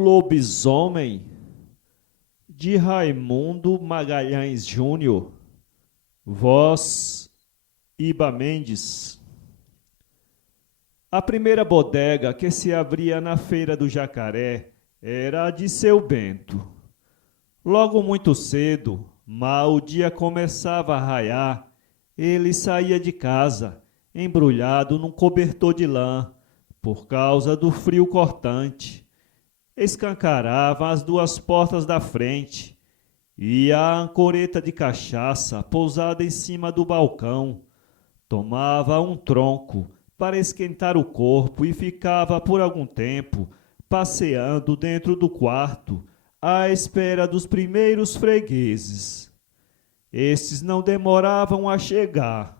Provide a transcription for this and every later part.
Lobisomem, de Raimundo Magalhães Júnior. Voz Iba Mendes. A primeira bodega que se abria na Feira do Jacaré era a de Seu Bento. Logo muito cedo, mal o dia começava a raiar, ele saía de casa, embrulhado num cobertor de lã, por causa do frio cortante. Escancarava as duas portas da frente, e a ancoreta de cachaça pousada em cima do balcão. Tomava um tronco para esquentar o corpo e ficava por algum tempo passeando dentro do quarto à espera dos primeiros fregueses. Estes não demoravam a chegar.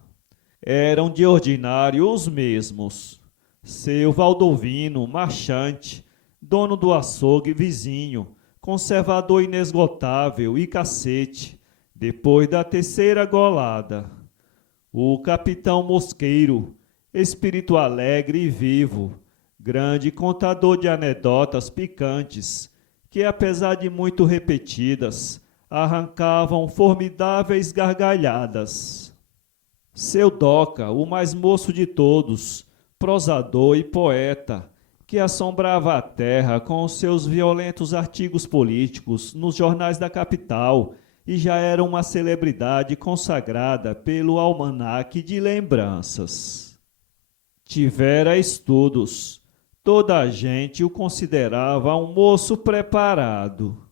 Eram de ordinário os mesmos. Seu Valdovino, marchante, dono do açougue vizinho, conservador inesgotável e cacete, depois da terceira golada. O capitão Mosqueiro, espírito alegre e vivo, grande contador de anedotas picantes, que, apesar de muito repetidas, arrancavam formidáveis gargalhadas. Seu Doca, o mais moço de todos, prosador e poeta, que assombrava a terra com os seus violentos artigos políticos nos jornais da capital e já era uma celebridade consagrada pelo almanaque de lembranças. Tivera estudos. Toda a gente o considerava um moço preparado.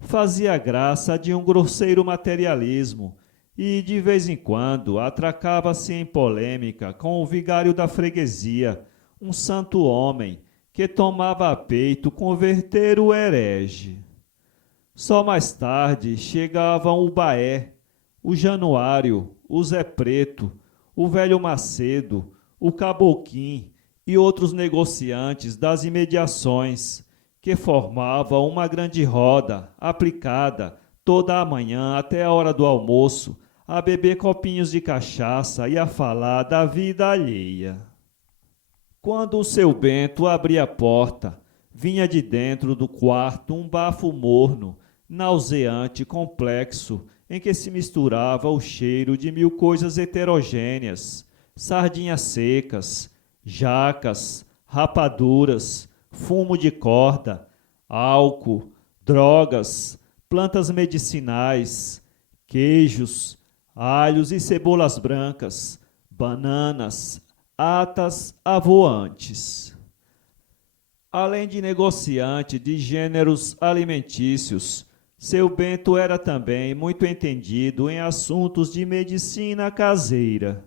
Fazia graça de um grosseiro materialismo e, de vez em quando, atracava-se em polêmica com o vigário da freguesia, um santo homem que tomava a peito converter o herege. Só mais tarde chegavam o Baé, o Januário, o Zé Preto, o velho Macedo, o Caboquim e outros negociantes das imediações, que formavam uma grande roda, aplicada, toda a manhã até a hora do almoço, a beber copinhos de cachaça e a falar da vida alheia. Quando o Seu Bento abria a porta, vinha de dentro do quarto um bafo morno, nauseante, complexo, em que se misturava o cheiro de mil coisas heterogêneas, sardinhas secas, jacas, rapaduras, fumo de corda, álcool, drogas, plantas medicinais, queijos, alhos e cebolas brancas, bananas, atas avoantes. Além de negociante de gêneros alimentícios, Seu Bento era também muito entendido em assuntos de medicina caseira.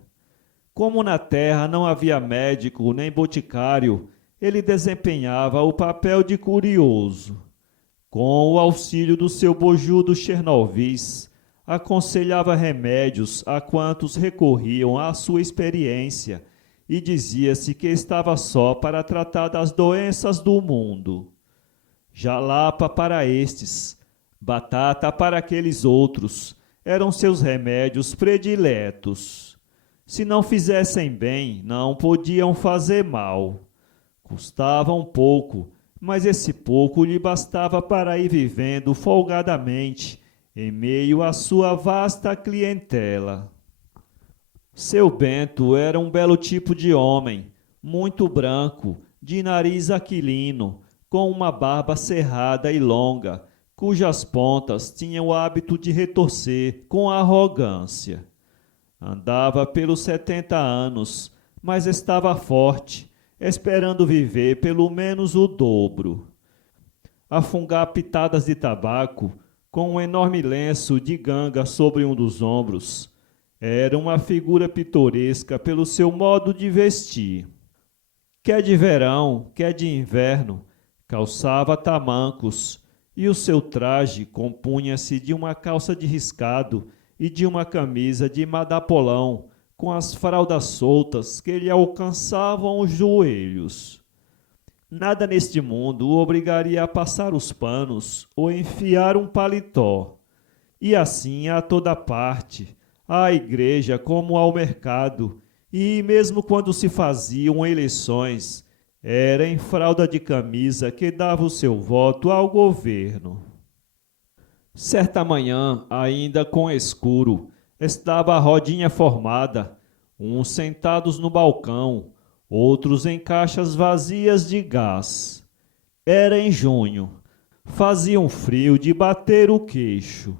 Como na terra não havia médico nem boticário, ele desempenhava o papel de curioso. Com o auxílio do seu bojudo Chernovis, aconselhava remédios a quantos recorriam à sua experiência e dizia-se que estava só para tratar das doenças do mundo. Jalapa para estes, batata para aqueles outros, eram seus remédios prediletos. Se não fizessem bem, não podiam fazer mal. Custavam pouco, mas esse pouco lhe bastava para ir vivendo folgadamente em meio à sua vasta clientela. Seu Bento era um belo tipo de homem, muito branco, de nariz aquilino, com uma barba cerrada e longa, cujas pontas tinham o hábito de retorcer com arrogância. Andava pelos 70 anos, mas estava forte, esperando viver pelo menos o dobro. A fungar pitadas de tabaco, com um enorme lenço de ganga sobre um dos ombros, era uma figura pitoresca pelo seu modo de vestir. Quer de verão, quer de inverno, calçava tamancos, e o seu traje compunha-se de uma calça de riscado e de uma camisa de madapolão, com as fraldas soltas que lhe alcançavam os joelhos. Nada neste mundo o obrigaria a passar os panos ou enfiar um paletó. E assim a toda parte, à igreja como ao mercado, e mesmo quando se faziam eleições, Era em fralda de camisa que dava o seu voto ao governo. Certa manhã, ainda com escuro, estava a rodinha formada, uns sentados no balcão, outros em caixas vazias de gás. Era em junho. Fazia um frio de bater o queixo.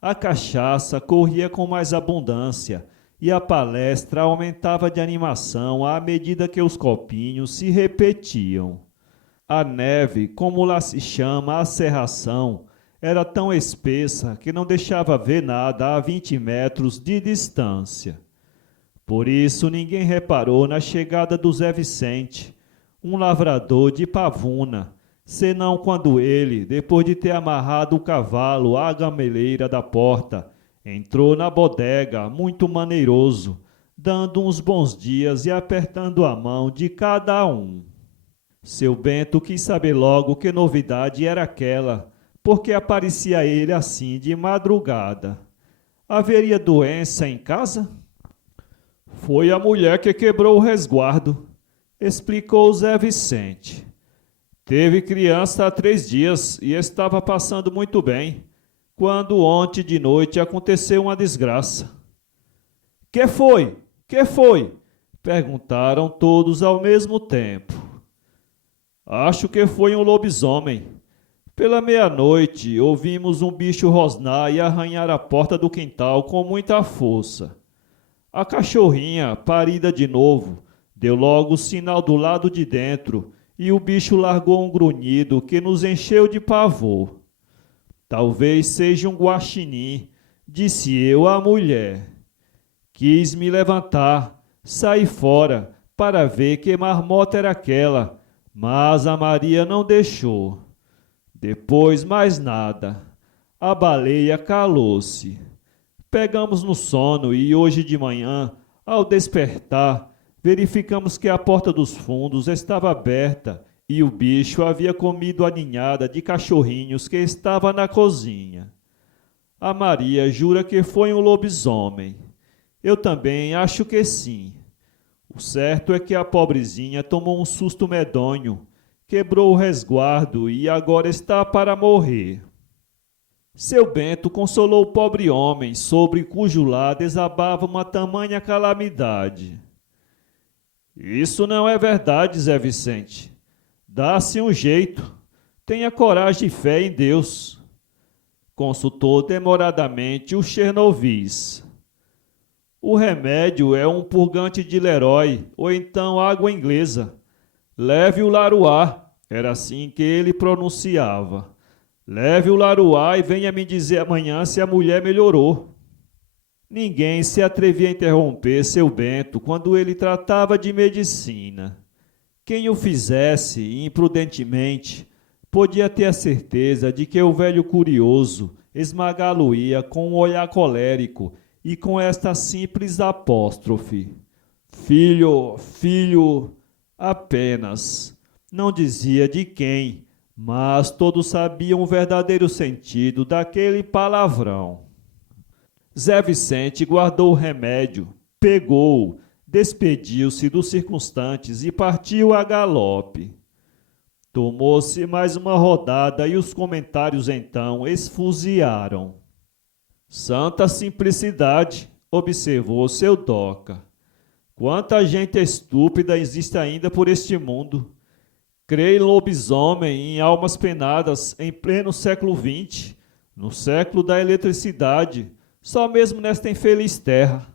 A cachaça corria com mais abundância e a palestra aumentava de animação à medida que os copinhos se repetiam. A neve, como lá se chama a cerração, era tão espessa que não deixava ver nada a 20 metros de distância. Por isso ninguém reparou na chegada do Zé Vicente, um lavrador de Pavuna, senão quando ele, depois de ter amarrado o cavalo à gameleira da porta, entrou na bodega muito maneiroso, dando uns bons dias e apertando a mão de cada um. Seu Bento quis saber logo que novidade era aquela, porque aparecia ele assim de madrugada. Haveria doença em casa? Foi a mulher que quebrou o resguardo, explicou Zé Vicente. Teve criança há 3 dias e estava passando muito bem, quando ontem de noite aconteceu uma desgraça. Que foi? Que foi? Perguntaram todos ao mesmo tempo. Acho que foi um lobisomem. Pela meia-noite, ouvimos um bicho rosnar e arranhar a porta do quintal com muita força. A cachorrinha, parida de novo, deu logo o sinal do lado de dentro e o bicho largou um grunhido que nos encheu de pavor. Talvez seja um guaxinim, disse eu à mulher. Quis me levantar, saí fora para ver que marmota era aquela, mas a Maria não deixou. Depois mais nada. A baleia calou-se. Pegamos no sono e hoje de manhã, ao despertar, verificamos que a porta dos fundos estava aberta e o bicho havia comido a ninhada de cachorrinhos que estava na cozinha. A Maria jura que foi um lobisomem. Eu também acho que sim. O certo é que a pobrezinha tomou um susto medonho, quebrou o resguardo e agora está para morrer. Seu Bento consolou o pobre homem, sobre cujo lar desabava uma tamanha calamidade. Isso não é verdade, Zé Vicente. Dá-se um jeito. Tenha coragem e fé em Deus. Consultou demoradamente o Chernovis. O remédio é um purgante de Leroy, ou então água inglesa. Leve o Laruá, era assim que ele pronunciava. Leve o Laruá e venha me dizer amanhã se a mulher melhorou. Ninguém se atrevia a interromper seu Bento quando ele tratava de medicina. Quem o fizesse imprudentemente podia ter a certeza de que o velho curioso esmagá-lo-ia com um olhar colérico e com esta simples apóstrofe. Filho, filho, apenas. Não dizia de quem, mas todos sabiam o verdadeiro sentido daquele palavrão. Zé Vicente guardou o remédio, pegou-o, despediu-se dos circunstantes e partiu a galope. Tomou-se mais uma rodada e os comentários então esfuziaram. Santa simplicidade, observou seu Doca. Quanta gente estúpida existe ainda por este mundo. Crê em lobisomem, em almas penadas, em pleno século XX, no século da eletricidade, só mesmo nesta infeliz terra.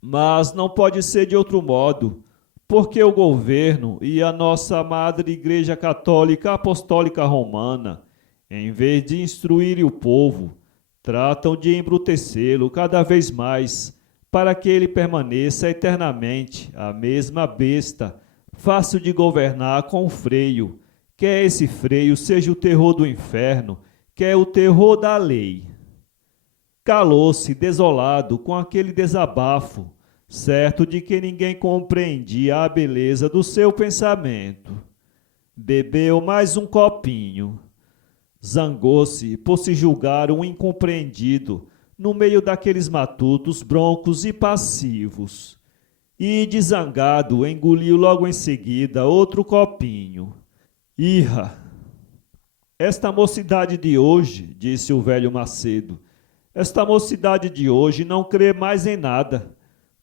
Mas não pode ser de outro modo, porque o governo e a nossa amada Igreja Católica Apostólica Romana, em vez de instruírem o povo, tratam de embrutecê-lo cada vez mais, para que ele permaneça eternamente a mesma besta, fácil de governar com freio, quer esse freio seja o terror do inferno, quer o terror da lei. Calou-se desolado com aquele desabafo, certo de que ninguém compreendia a beleza do seu pensamento. Bebeu mais um copinho. Zangou-se por se julgar um incompreendido no meio daqueles matutos broncos e passivos. e, desangado, engoliu logo em seguida outro copinho. Irra! Esta mocidade de hoje, disse o velho Macedo, esta mocidade de hoje não crê mais em nada.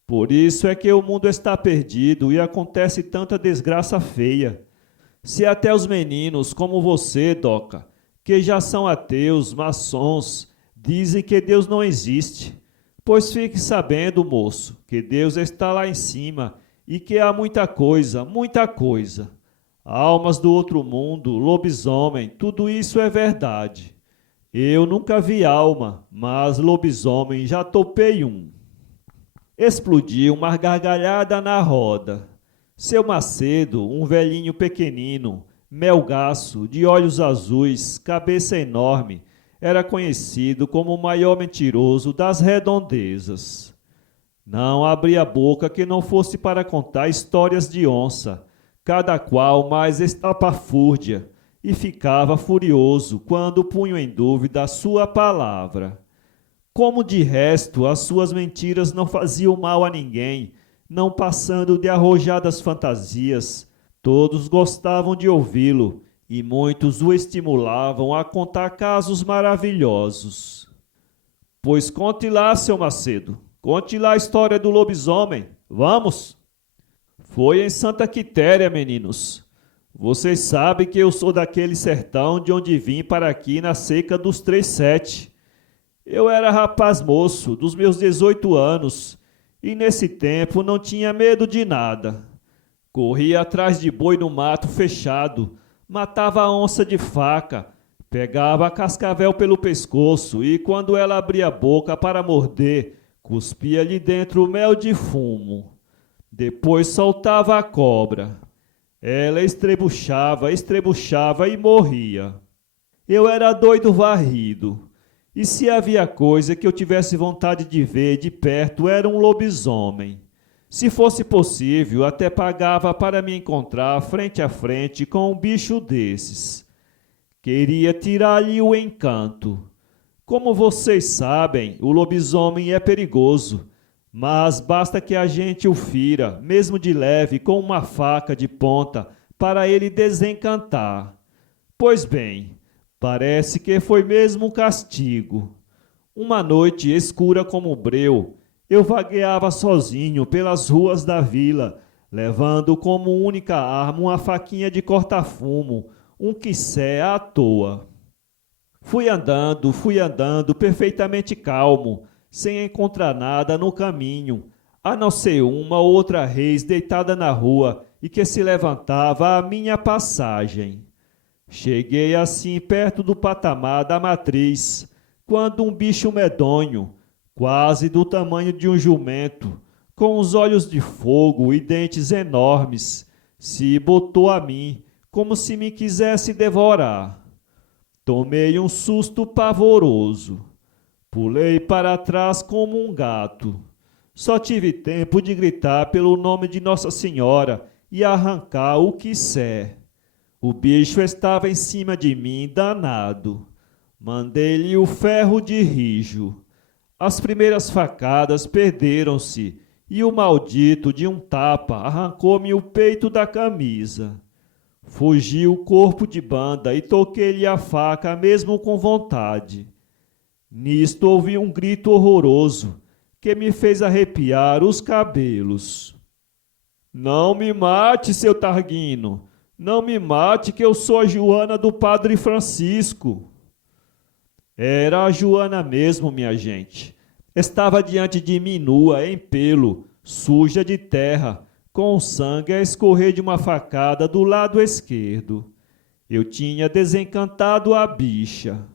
Por isso é que o mundo está perdido e acontece tanta desgraça feia. Se até os meninos como você, Doca, que já são ateus, maçons, dizem que Deus não existe, pois fique sabendo, moço, que Deus está lá em cima e que há muita coisa, muita coisa. Almas do outro mundo, lobisomem, tudo isso é verdade. Eu nunca vi alma, mas lobisomem já topei um. Explodiu uma gargalhada na roda. Seu Macedo, um velhinho pequenino, melgaço, de olhos azuis, cabeça enorme, era conhecido como o maior mentiroso das redondezas. Não abria a boca que não fosse para contar histórias de onça, cada qual mais estapafúrdia, e ficava furioso quando punham em dúvida a sua palavra. Como de resto as suas mentiras não faziam mal a ninguém, não passando de arrojadas fantasias, todos gostavam de ouvi-lo e muitos o estimulavam a contar casos maravilhosos. Pois conte lá, seu Macedo, conte lá a história do lobisomem, vamos! Foi em Santa Quitéria, meninos. Vocês sabem que eu sou daquele sertão de onde vim para aqui na seca dos 37. Eu era rapaz moço, dos meus 18 anos, e nesse tempo não tinha medo de nada. Corria atrás de boi no mato fechado, matava a onça de faca, pegava a cascavel pelo pescoço e, quando ela abria a boca para morder, cuspia-lhe dentro mel de fumo. Depois soltava a cobra. Ela estrebuchava, estrebuchava e morria. Eu era doido varrido. E se havia coisa que eu tivesse vontade de ver de perto era um lobisomem. Se fosse possível, até pagava para me encontrar frente a frente com um bicho desses. Queria tirar-lhe o encanto. Como vocês sabem, o lobisomem é perigoso, mas basta que a gente o fira, mesmo de leve, com uma faca de ponta, para ele desencantar. Pois bem, parece que foi mesmo um castigo. Uma noite escura como breu, eu vagueava sozinho pelas ruas da vila, levando como única arma uma faquinha de corta-fumo, um quissé à toa. Fui andando, perfeitamente calmo, sem encontrar nada no caminho, a não ser uma ou outra reis deitada na rua e que se levantava à minha passagem. Cheguei assim perto do patamar da matriz, quando um bicho medonho, quase do tamanho de um jumento, com os olhos de fogo e dentes enormes, se botou a mim, como se me quisesse devorar. Tomei um susto pavoroso. Pulei para trás como um gato. Só tive tempo de gritar pelo nome de Nossa Senhora e arrancar o quissé. O bicho estava em cima de mim, danado. Mandei-lhe o ferro de rijo. As primeiras facadas perderam-se e o maldito de um tapa arrancou-me o peito da camisa. Fugi o corpo de banda e toquei-lhe a faca mesmo com vontade. Nisto ouvi um grito horroroso que me fez arrepiar os cabelos. Não me mate, seu Targuino! Não me mate, que eu sou a Joana do Padre Francisco. Era a Joana mesmo, minha gente. Estava diante de mim nua, em pelo, suja de terra, com o sangue a escorrer de uma facada do lado esquerdo. Eu tinha desencantado a bicha.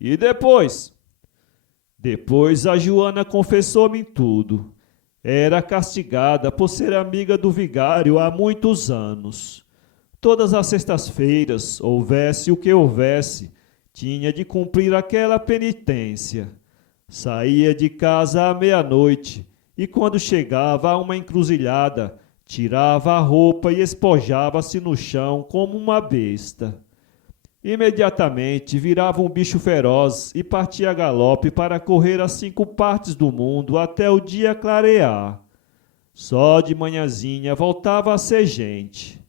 E depois? Depois a Joana confessou-me tudo. Era castigada por ser amiga do vigário há muitos anos. Todas as sextas-feiras, houvesse o que houvesse, tinha de cumprir aquela penitência. Saía de casa à meia-noite e, quando chegava a uma encruzilhada, tirava a roupa e espojava-se no chão como uma besta. Imediatamente virava um bicho feroz e partia a galope para correr as 5 partes do mundo até o dia clarear. Só de manhãzinha voltava a ser gente.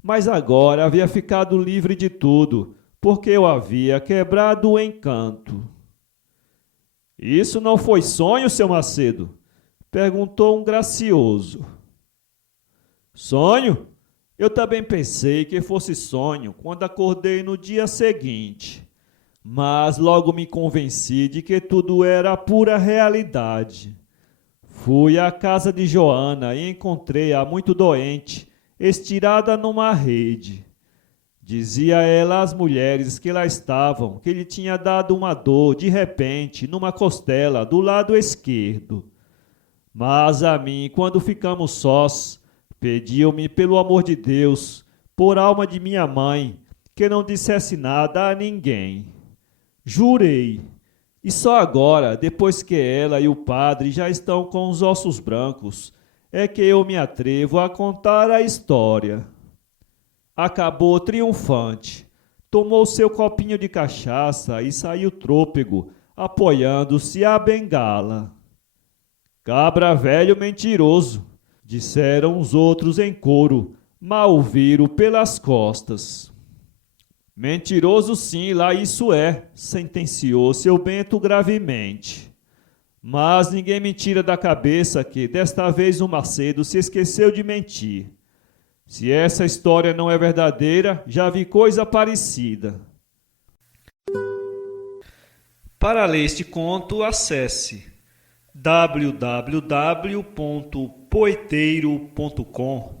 Mas agora havia ficado livre de tudo, porque eu havia quebrado o encanto. Isso não foi sonho, seu Macedo? Perguntou um gracioso. Sonho? Eu também pensei que fosse sonho quando acordei no dia seguinte, mas logo me convenci de que tudo era pura realidade. Fui à casa de Joana e encontrei-a muito doente, estirada numa rede. Dizia ela às mulheres que lá estavam que lhe tinha dado uma dor de repente numa costela do lado esquerdo. Mas a mim, quando ficamos sós, pediu-me pelo amor de Deus, por alma de minha mãe, que não dissesse nada a ninguém. Jurei. E só agora, depois que ela e o padre já estão com os ossos brancos, é que eu me atrevo a contar a história. Acabou triunfante. Tomou seu copinho de cachaça e saiu trôpego, apoiando-se à bengala. Cabra velho mentiroso, disseram os outros em coro, mal viram pelas costas. Mentiroso sim, lá isso é, sentenciou seu Bento gravemente. Mas ninguém me tira da cabeça que, desta vez, o Macedo se esqueceu de mentir. Se essa história não é verdadeira, já vi coisa parecida. Para ler este conto, acesse www.poeteiro.com